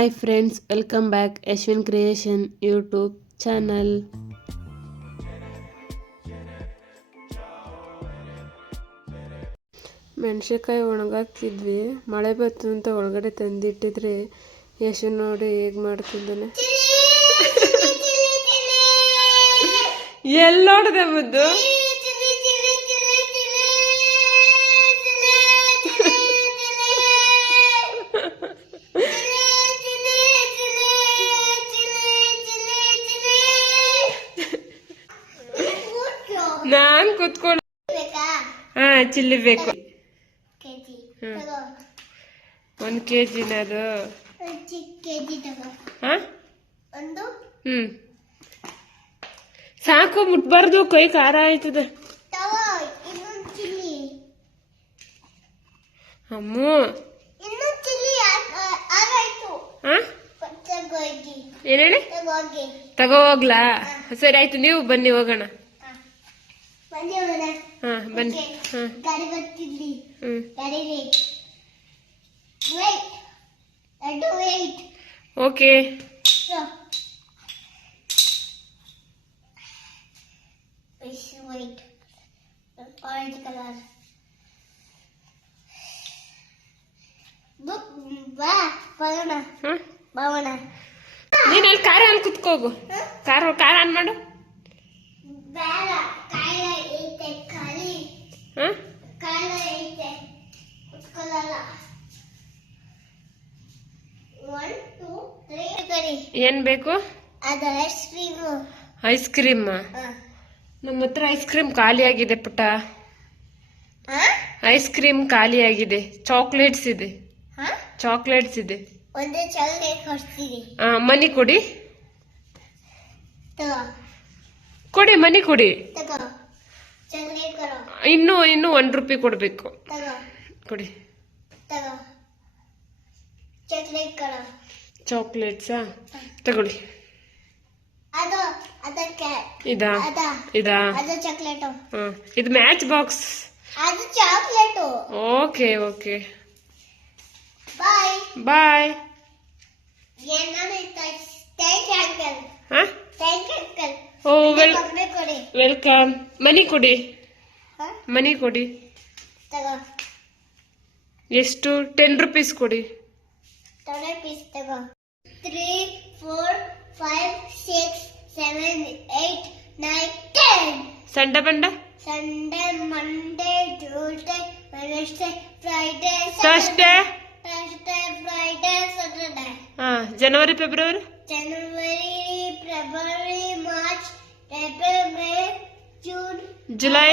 Hi friends, welcome back Yashwin creation YouTube channel. ಮೆಣಸಿನ್ಕಾಯಿ ಒಣಗಾಕ್ತಿದ್ವಿ. ಮಳೆ ಬಂತು ಅಂತ ಒಳಗಡೆ ತಂದಿಟ್ಟಿದ್ರೆ ಯಶ್ವಿನ್ ನೋಡಿ ಹೇಗೆ ಮಾಡ್ತಿದ್ದಾನೆ. ಎಲ್ಲಿ ನೋಡಿದೆ ಮುದ್ದು? ನಾನ್ ಕೂತ್ಕೊಂಡು ಚಿಲ್ಲಿ ಬೇಕು. 1 kg ಅದು. ಸಾಕು, ಮುಟ್ಬಾರ್ದು, ಕೈ ಖಾರ ಆಯ್ತದೆ. ಅಮ್ಮು ಏನ್ ಹೇಳಿ? ತಗೋ ಹೋಗ್ಲಾ? ಸರಿ ಆಯ್ತು, ನೀವು ಬನ್ನಿ ಹೋಗೋಣ. ಬನ್ನಿ. ಓಕೆ. Orange color. ನೀನ್ ಅಲ್ಲಿ ಕಾರ ಅಲ್ಲಿ ಕುತ್ಕೋಗು. ಕಾರ ಆನ್ ಮಾಡು. ಏನ್ ಬೇಕು? Ice cream. ನಮ್ಮ ಹತ್ರ ಐಸ್ ಕ್ರೀಮ್ ಖಾಲಿ ಆಗಿದೆ ಪುಟ್ಟ. ಐಸ್ ಕ್ರೀಮ್ ಖಾಲಿ ಆಗಿದೆ. ಚಾಕ್ಲೇಟ್ಸ್ ಇದೆ. ಮನಿ ಕೊಡಿ. ಮನಿ ಕೊಡಿ. ಇನ್ನು 1 ರೂಪಾಯಿ ಕೊಡ್ಬೇಕು. ಕೊಡಿ. ಚಾಕ್ಲೇಟ್ಸಾ? ತಗೊಳ್ಳಿ. ಇದಾ? ಇದು ಮ್ಯಾಚ್ ಬಾಕ್ಸ್. ಓಕೆ. ಬಾಯ್. ವೆಲ್ಕಮ್. ಮನಿ ಕೊಡಿ. ಎಷ್ಟು? 10 ರೂಪೀಸ್ ಕೊಡಿ. 3, 4, 5, 6, 7, 8, 9, 10. ಸಂಡೆ ಬಂಡ? Sunday, Monday, Tuesday, Wednesday, Friday, Thursday, Friday, Saturday. January, February, March, April, May, June, July,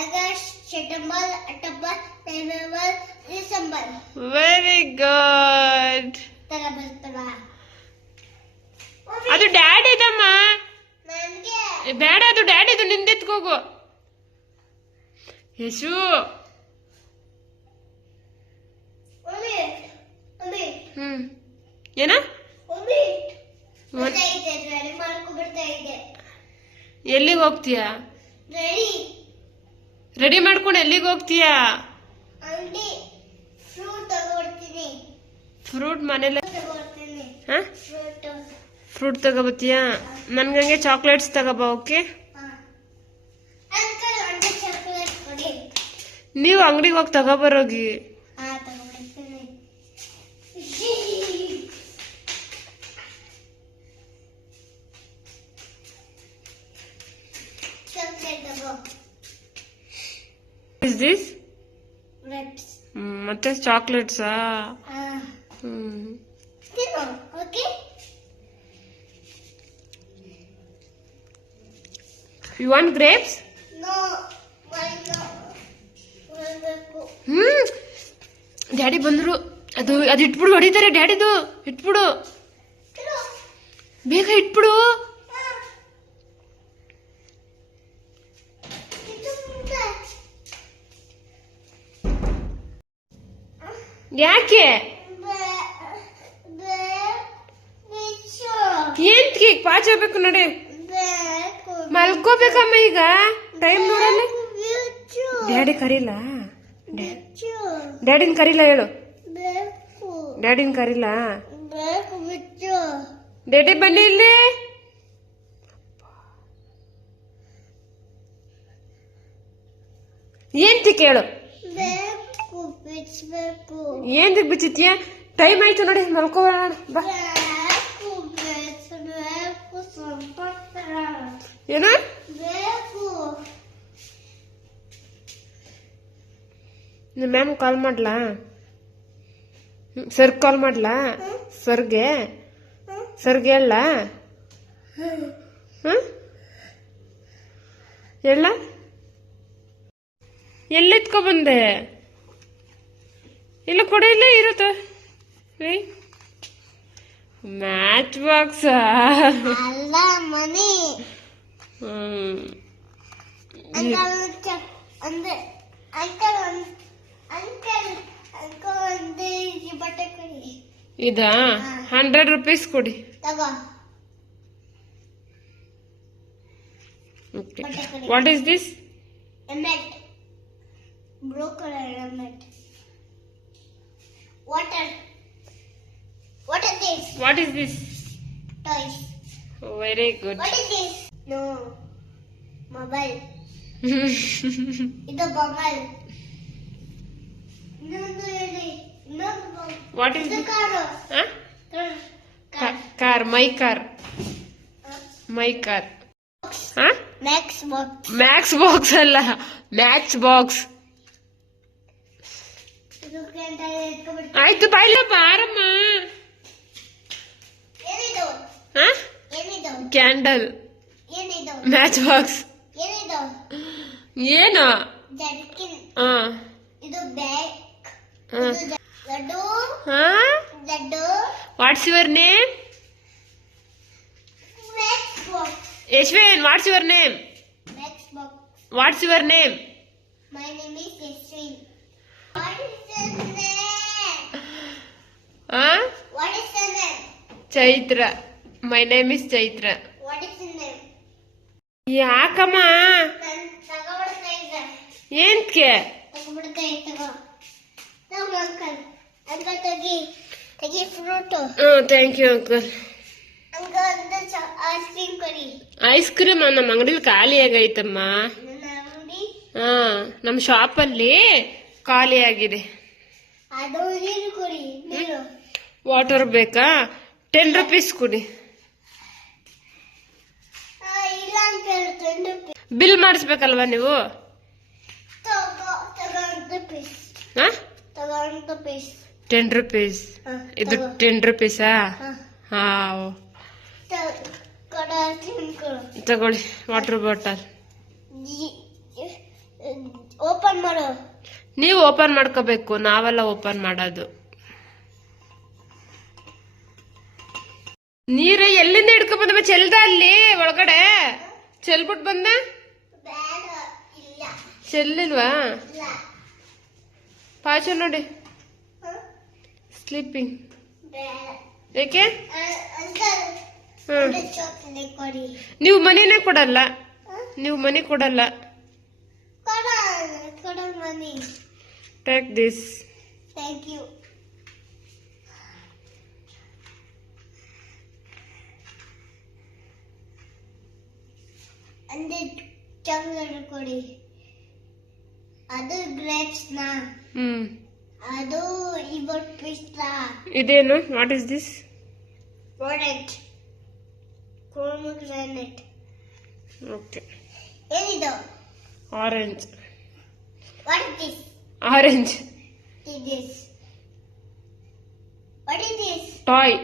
August, September, October, November, December. Very good. ಅದು ಡ್ಯಾಡಿದಮ್ಮ. ಬೇಡ, ಅದು ಡ್ಯಾಡಿದು. ನಿಂದೆತ್ಕೋಗು ಯಶು. ಏನ? ಎಲ್ಲಿಗೆ ಹೋಗ್ತೀಯಾ? ರೆಡಿ ಮಾಡ್ಕೊಂಡು ಎಲ್ಲಿಗೆ ಹೋಗ್ತೀಯಾ? ಫ್ರೂಟ್ ಮನೇಲಿ. ಫ್ರೂಟ್ ತಗೋಬತ್ತೀಯಾ? ನನ್ಗಂಗೆ ಚಾಕ್ಲೇಟ್ಸ್ ತಗೋಬಾ. ಓಕೆ. ನೀವು ಅಂಗಡಿಗೆ ಹೋಗಿ ತಗೋಬರೋಗಿ. Is this? ಮತ್ತೆ ಚಾಕ್ಲೇಟ್ಸಾ? You want grapes? No. Daddy ಬಂದ್ರು. ಅದು ಇಟ್ಬಿಡು. ಹೊಡಿತಾರೆ ಡ್ಯಾಡಿದು. ಇಟ್ಬಿಡು, ಬೇಗ ಇಟ್ಬಿಡು. ಯಾಕೆ? ಏನ್ಗೆ ಪಾಚ ಬೇಕು ನೋಡಿ. ಮಲ್ಕೋಬೇಕಮ್ಮ ಈಗ. ಟೈಮ್ ನೋಡಲ್ಲ. ಡ್ಯಾಡಿ ಕರೀಲ? ಡ್ಯಾಡಿನ ಕರೀಲ ಹೇಳು. ಡ್ಯಾಡಿನ ಕರಿಲ್ಲ. ಬೇಕು ಬಿಚ್ಚು. ಡ್ಯಾಡಿ ಬನ್ನಿ ಇಲ್ಲಿ. ಏಂತಿ ಕೇಳು. ಬೇಕು ಬಿಚ್ಚಬೇಕು. ಏಂತಿಗೆ ಬಿಚ್ಚಿತ್ಯ? ಟೈಮ್ ಆಯ್ತು ನೋಡಿ, ಮಲ್ಕೋಣ ಬಾ. ಬೇಕು ಬಿಚ್ಚಬೇಕು ಸ್ವಲ್ಪ. ಏನ ಬೇಕು. ನಿಮ್ಮ ಮ್ಯಾಮ್ ಕಾಲ್ ಮಾಡ್ಲಾ? ಸರ್ ಕಾಲ್ ಮಾಡ್ಲಾ? ಸರ್ಗೆ ಹೇಳ. ಹೇಳ. ಎಲ್ಲಿತ್ಕೊ ಬಂದೆ? ಇಲ್ಲ ಕೊಡ, ಇಲ್ಲ ಇರುತ್ತೆ. ಮ್ಯಾಚ್ ಬಾಕ್ಸ್ ಅಲ್ಲ ಮನಿ. ಅಂದ್ರೆ ಅಂಕಲ್ ಒಂದು ಬಟ್ಟೆ ಕೊಡಿ. ಇದಾ 100 ರೂಪೀಸ್ ಕೊಡಿ. ತಗೋ. Okay. What is this? Emmet. Blue color emmet. Water. What is this? What is this? Toys. Oh, very good. What is this? No. Mobile. ಇದು ಬೊಮ್ಮಲ್. ಇನ್ನೊಂದು ಹೇಳಿ. ಇನ್ನೊಂದು ಬೊಮ್ಮಲ್. What is ಇದು this? Car. Huh? Car. Car. My car. My car. Huh? Max box. Max box ಅಲ್ಲ, match box. ಇದು candle ಎತ್ಕೊಂಡ್ಬಿಟ್ಟು. ಆಯ್ತು ಬಾಯ್ಲ ಬಾರಮ್ಮ. ಏನಿದು? ಹಾ? ಏನಿದು? ಕ್ಯಾಂಡಲ್. ಏನಿದು? Match box. ಏನಿದು? ಏನು? ಜರ್ಕಿನ್. ಹಾ. ಇದು ಬ್ಯಾಗ್. ಹಾ. ಇದು ಲಡ್ಡು. ಹಾ? Laddu. What's your name? Max box. Yashwin, what's your name? Max box. What's your name? My name is Yashwin. What is your name? ಹಾ? What is your name? Chaitra. My name is Chaitra. What is your name? ಯಾಕಮ್ಮ? ನಾನು ತಗೊಬಿಡ್ತಾ ಇದ್ದೆ. ಏನ್ಕೆ? ತಗೊಬಿಡ್ತಾ ತಗೋ. ತಗೋ uncle. Uncle ತೆಗಿ fruit. Thank you uncle. Uncle ಒಂದು ice cream ಕೊಡಿ. ಐಸ್ ಕ್ರೀಮ್ ನಮ್ಮ ಅಂಗಡಿಲಿ ಖಾಲಿ ಆಗೈತಮ್ಮ. ನನ್ನ ಅಂಗಡಿ. ಹಾ, ನಮ್ಮ ಶಾಪಲ್ಲಿ ಖಾಲಿ ಆಗಿದೆ. ಅದು ನೀರು ಕೊಡಿ. ನೀರು. ವಾಟರ್ ಬೇಕಾ? 10 ರೂಪೀಸ್ ಕೊಡಿ. ಇಲ್ಲ ಅಂಕಲ್ 10 ರೂಪಾಯಿ. ಬಿಲ್ ಮಾಡಿಸ್ಬೇಕಲ್ವಾ ನೀವು? ತಗೋ 1 ಪೀಸ್. ಹಾ? ತಗೋ 1 ಪೀಸ್. 10 ರೂಪೀಸ್. ಇದು 10 ರೂಪೀಸಾ? ಹಾ. ಕೊಡು ಐಸ್ ಕ್ರೀಮ್ ಕೊಡು. ತಗೊಳ್ಳಿ ವಾಟರ್ ಬಾಟಲ್. ಓಪನ್ ಮಾಡು. ನೀವು ಓಪನ್ ಮಾಡ್ಕೋಬೇಕು, ನಾವೆಲ್ಲ ಓಪನ್ ಮಾಡೋದು. ನೀರು ಎಲ್ಲಿಂದ ಹಿಡ್ಕೊ ಬಂದ? ಚೆಲ್ದ ಅಲ್ಲಿ ಒಳಗಡೆ ಚೆಲ್ಬಿಟ್ಟು ಬಂದ? ಬ್ಯಾಗ್ ಇಲ್ಲ. ಚೆಲ್ಲಿಲ್ವಾ? ಇಲ್ಲ. ಪಾಚು ನೋಡಿ, ಸ್ಲೀಪಿಂಗ್. ಬ್ಯಾಗ್. ಏಕೆ? Uncle hmm. ಚಾಕ್ಲೇಟ್ ಕೊಡಿ. ನೀವು ಮನಿನೇ ಕೊಡಲ್ಲ. ನೀವು ಮನಿ ಕೊಡಲ್ಲ. ಕೊಡು money. Take this. Thank you. ಅಂದೆ ಚಾಕ್ಲೇಟ್ ಕೊಡಿ. ಅದು ಗ್ರೇಪ್ಸ್ ನಾ? ಅದು ಇವತ್ತು ಪಿಸ್ತಾ. ಇದೇನು? What is this? Orange. pomegranate. Okay. ಏನಿದು? Orange. What is this? Orange. What is this? What is this? Toy.